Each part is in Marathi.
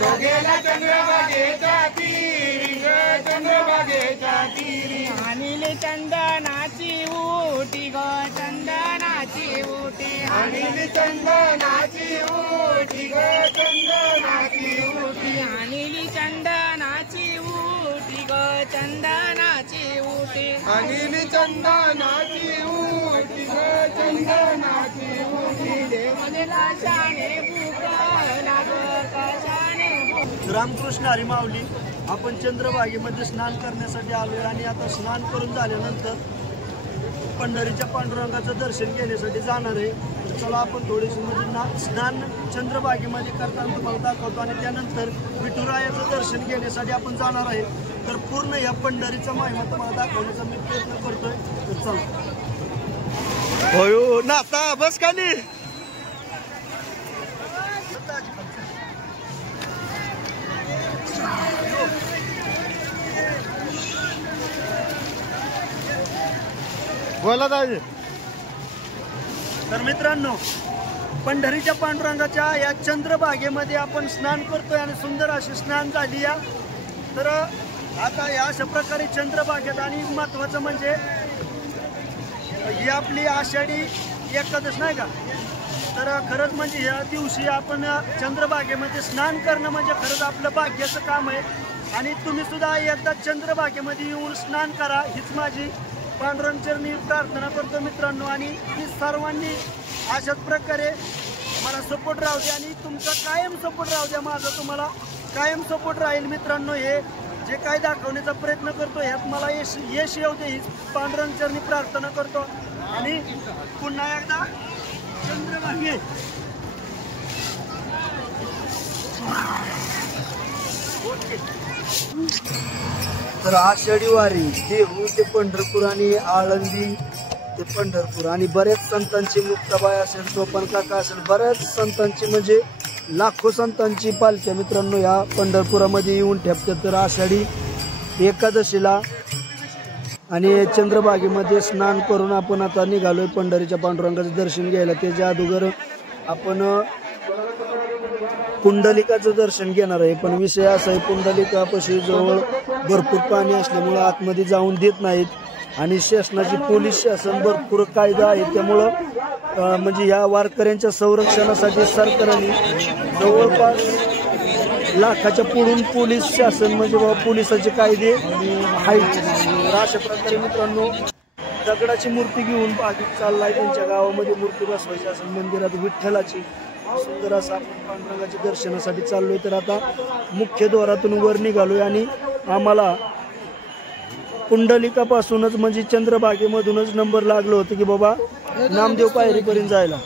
तो गेला चंद्रभागेच्या तीरी ग चंद्रभागेच्या तीरी आणिले चंदनाची उटी ग चंदनाची उटी आणिली चंदनाची उटी ग चंदनाची उटी आणिली चंदनाची उटी ग चंदनाची उटी आणिली चंदनाची उटी ग चंदनाची उटी देवदेला शाने भूकला ग कशाने रामकृष्ण हरी माऊली. आपण चंद्रभागेमध्ये स्नान करण्यासाठी आलोय आणि आता स्नान करून झाल्यानंतर पंढरीच्या पांडुरंगाचं दर्शन घेण्यासाठी जाणार आहे. तर चला आपण थोडीशी म्हणजे स्नान चंद्रभागेमध्ये करताना तुम्हाला दाखवतो आणि त्यानंतर विठुरायाचं दर्शन घेण्यासाठी आपण जाणार आहे. तर पूर्ण या पंढरीचा महिमा तुम्हाला दाखवण्याचा मी प्रयत्न करतोय. तर चला. होयो नाता बस खाली. बोला दाजी. तर मित्रांनो, पंढरीच्या पांडुरंगाच्या या चंद्रभागेमध्ये आपण स्नान करतोय आणि सुंदर अशी स्नान झाली या. तर आता या अशा प्रकारे चंद्रभागेत आणि महत्वाचं म्हणजे ही आपली आषाढी एकादश नाही का. तर खरंच म्हणजे या दिवशी आपण चंद्रभागेमध्ये स्नान करणं म्हणजे खरंच आपलं भाग्याचं काम आहे. आणि तुम्ही सुद्धा एकदा चंद्रभागेमध्ये येऊन स्नान करा हीच माझी पांडुरंगचरणी प्रार्थना करतो मित्रांनो. आणि ही सर्वांनी अशाच प्रकारे मला सपोर्ट राहू द्या आणि तुमचा कायम सपोर्ट राहू द्या. माझा तुम्हाला कायम सपोर्ट राहील मित्रांनो. हे जे काय दाखवण्याचा प्रयत्न करतो ह्यात मला यश येऊ दे हीच पांडुरंगचरणी प्रार्थना करतो. आणि पुन्हा एकदा चंद्रभागे तर आषाढी वारी देहू ते पंढरपूर आणि आळंदी ते पंढरपूर आणि बऱ्याच संतांची मुक्ताबाई असेल, सोपान काका असेल, बऱ्याच संतांची म्हणजे लाखो संतांची पालख्या मित्रांनो या पंढरपुरामध्ये येऊन ठेपतात. तर आषाढी एकादशीला आणि चंद्रभागेमध्ये स्नान करून आपण आता निघालोय पंढरीच्या पांडुरंगाचं दर्शन घ्यायला. त्याच्या अगोदर आपण पुंडलिकाचं दर्शन घेणार आहे. पण विषय असा आहे, पुंडलिकापाशी जवळ भरपूर पाणी असल्यामुळं आतमध्ये जाऊन देत नाहीत आणि शासनाची पोलीस शासन भरपूर कायदा आहे. त्यामुळं म्हणजे या वारकऱ्यांच्या संरक्षणासाठी सरकारने जवळपास लाखाच्या पुढून पोलीस शासन म्हणजे पोलिसाचे कायदे आहेत. अशा प्रकारे मित्रांनो दगडाची मूर्ती घेऊन भाविक चाललाय त्यांच्या गावामध्ये मूर्ती बसवायची असेल मंदिरात विठ्ठलाची. सुंदर असं आपण पांडुरंगाच्या दर्शनासाठी चाललोय. तर आता मुख्य द्वारातून वर निघालोय आणि आम्हाला पुंडलिकापासूनच म्हणजे चंद्रभागेमधूनच नंबर लागलं होतं की बाबा नामदेव पायरीपर्यंत जायला.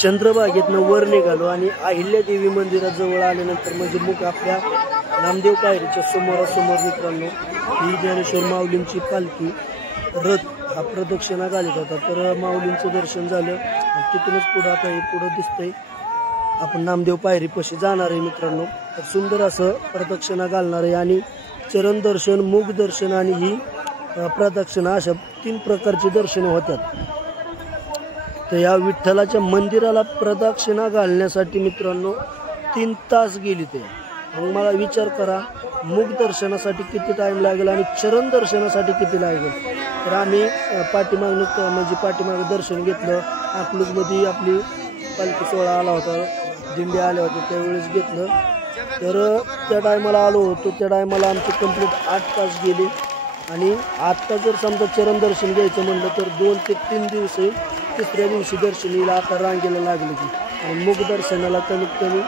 चंद्रभागेतनं वर निघालो आणि अहिल्यादेवी मंदिरात जवळ आल्यानंतर म्हणजे मुख आपल्या नामदेव पायरीच्या समोरासमोर मित्रांनो ही ज्ञानेश्वर माऊलींची पालखी रथ हा प्रदक्षिणा घालत होता. तर माऊलींचं दर्शन झालं. तिथूनच पुढं आता हे पुढं दिसतंय आपण नामदेव पायरीपाशी जाणार आहे मित्रांनो. तर सुंदर असं प्रदक्षिणा घालणार आहे आणि चरण दर्शन, मुख दर्शन आणि ही प्रदक्षिणा अशा 3 प्रकारची दर्शने होतात. तर या विठ्ठलाच्या मंदिराला प्रदक्षिणा घालण्यासाठी मित्रांनो 3 तास गेली. ते मग मला विचार करा मुख दर्शनासाठी किती टाइम लागेल आणि चरण दर्शनासाठी किती लागेल. तर आम्ही पाठीमागं दर्शन घेतलं. अकलूजमध्ये आपली पालखी सोहळा आला होता, दिंडी आल्या होत्या त्यावेळेस घेतलं. तर त्या टायमाला आलो होतो. त्या टायमाला आमचे कंप्लीट 8 तास गेले. आणि आत्ता जर समजा चरण दर्शन घ्यायचं म्हणलं तर 2 ते 3 दिवस आहे. तिसऱ्या दिवशी दर्शनीला आता रांगेला लागलं की आणि मुख दर्शनाला कमीत कमी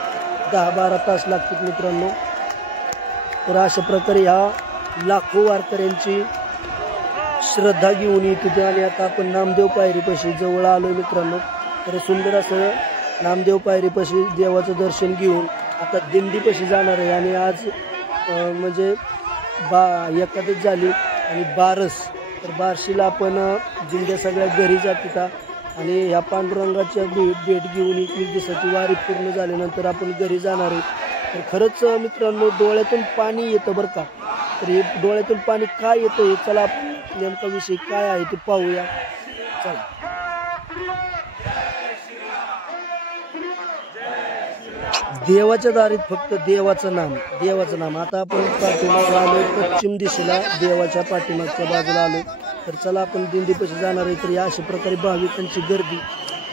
10-12 तास लागतात मित्रांनो. तर अशा प्रकारे ह्या लाखो वारकऱ्यांची श्रद्धा घेऊन येते. आणि आता आपण नामदेव पायरीपाशी जवळ आलोय मित्रांनो. तर सुंदर असं नामदेव पायरीपाशी देवाचं दर्शन घेऊन आता दिंडीपाशी जाणार आहे. आणि आज म्हणजे एकादश झाली आणि बारस. तर बारशीला आपण दिंड्या सगळ्या घरी जातात आणि ह्या पांडुरंगाच्या भेट घेऊन 21 दिवसाची वारी पूर्ण झाल्यानंतर आपण घरी जाणार आहे. तर खरंच मित्रांनो डोळ्यातून पाणी येतं बरं का. तर हे डोळ्यातून पाणी काय येतं हे चला नेमका विषय काय आहे ते पाहूया. चला देवाच्या दारीत फक्त देवाचं नाम. आता आपण पाठीमागे आलो, पश्चिम दिशेला देवाच्या पाठीमागच्या बाजूला आलो. तर चला आपण दिंडीपाशी जाणार आहे. तर या अशा प्रकारे भाविकांची गर्दी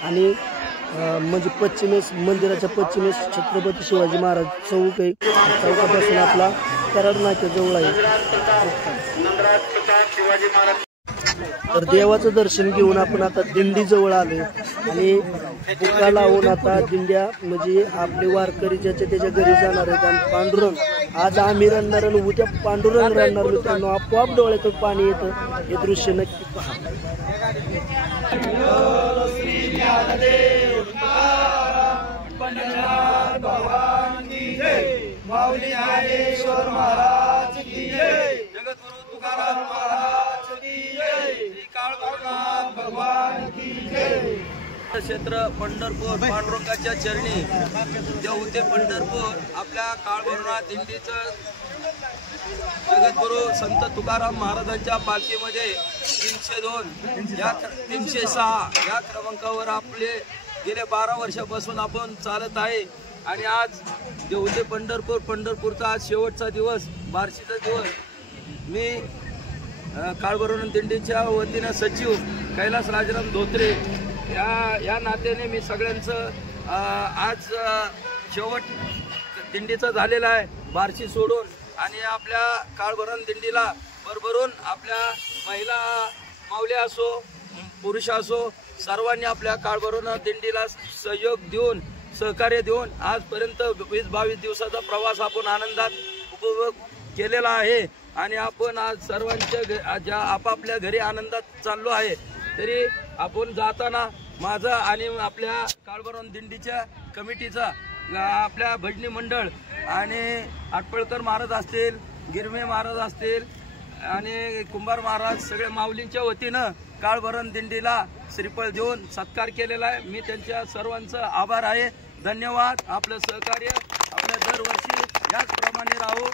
आणि म्हणजे पश्चिमेस मंदिराच्या पश्चिमेस छत्रपती शिवाजी महाराज चौक आहे. चौकापासून आपला कराड नाक्याजवळ आहे. तर देवाचं दर्शन घेऊन आपण आता दिंडी जवळ आलो आणि बुका लावून आता दिंड्या म्हणजे आपले वारकरी ज्याच्या त्याच्या घरी जाणार आहेत. आणि पांडुरंग आज आम्ही राहणार आणि उद्या पांडुरंग राहणार. मित्रांनो आपोआप डोळ्यातून पाणी येतं. हे दृश्य नक्की पहा. माऊली ज्ञानेश्वर महाराज की जय, जगद्गुरु तुकाराम महाराज की जय, श्री काळभैरवनाथ भगवान की जय. क्षेत्र पंढरपूर पांडुरंगाच्या चरणी होते पंढरपूर. आपल्या काळभैरवनाथ दिंडीचं जगद्गुरु संत तुकाराम महाराजांच्या पालखीमध्ये 302 या 306 या क्रमांकावर आपले गेले 12 वर्षापासून आपण चालत आहे. आणि आज देवते पंढरपूरचा आज शेवटचा दिवस, बार्शीचा दिवस. मी काळभैरवनाथ दिंडीच्या वतीनं सचिव कैलास राजाराम धोत्रे या नात्याने मी सगळ्यांचं आज शेवट दिंडीचा झालेला आहे बार्शी सोडून. आणि आपल्या काळभैरवनाथ दिंडीला भरभरून आपल्या महिला माऊल्या असो पुरुष असो सर्वांनी आपल्या काळभैरवनाथ दिंडीला सहयोग देऊन सहकार्य देऊन आजपर्यंत 20-22 दिवसाचा प्रवास आपण आनंदात उपभोग केलेला आहे. आणि आपण आज सर्वांच्या ज्या आपापल्या घरी आनंदात चाललो आहे. तरी आपण जाताना माझा आणि आपल्या काळभैरवनाथ दिंडीच्या कमिटीचा आपल्या भजनी मंडळ आणि आटपळकर महाराज असतील, गिरमे महाराज असतील आणि कुंभार महाराज सगळे माऊलींच्या वतीनं काळभैरवनाथ दिंडीला श्रीफळ देऊन सत्कार केलेला आहे. मी त्यांच्या सर्वांचं आभार आहे. धन्यवाद. आपलं सहकार्य आपल्या दरवर्षी याचप्रमाणे राहू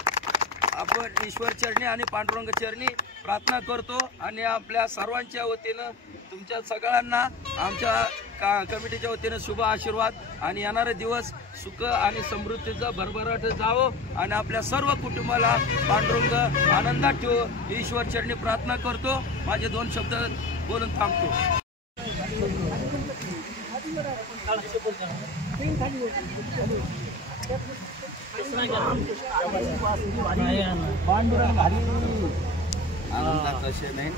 आपण ईश्वर चरणी आणि पांडुरंग चरणी प्रार्थना करतो. आणि आपल्या सर्वांच्या वतीनं तुमच्या सगळ्यांना आमच्या कमिटीच्या वतीनं शुभ आशीर्वाद आणि येणारे दिवस सुख आणि समृद्धीचा भरभराट जावं आणि आपल्या सर्व कुटुंबाला पांडुरंग आनंदात ठेवो ईश्वर चरणी प्रार्थना करतो. माझे 2 शब्द बोलून थांबतो. पांडुरंग आनंदाचा क्षण आहे.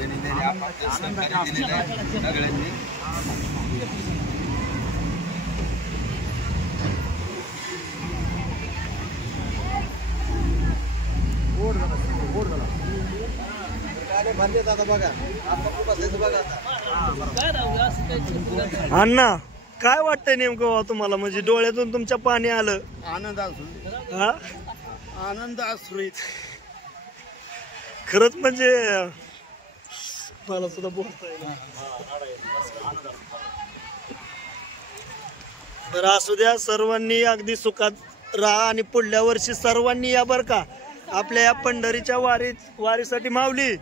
यांनी आपल्या सहकार्य दिलेलं आहे सगळ्यांनी. अण्णा काय वाटतंय नेमकं तुम्हाला? म्हणजे डोळ्यातून तुमच्या पाणी आलं. आनंद अश्रू खरंच म्हणजे मला सुद्धा बोलता येईल. तर असू द्या, सर्वांनी अगदी सुखात राहा आणि पुढल्या वर्षी सर्वांनी या बरं का आपल्या या पंढरीच्या वारीसाठी. माऊली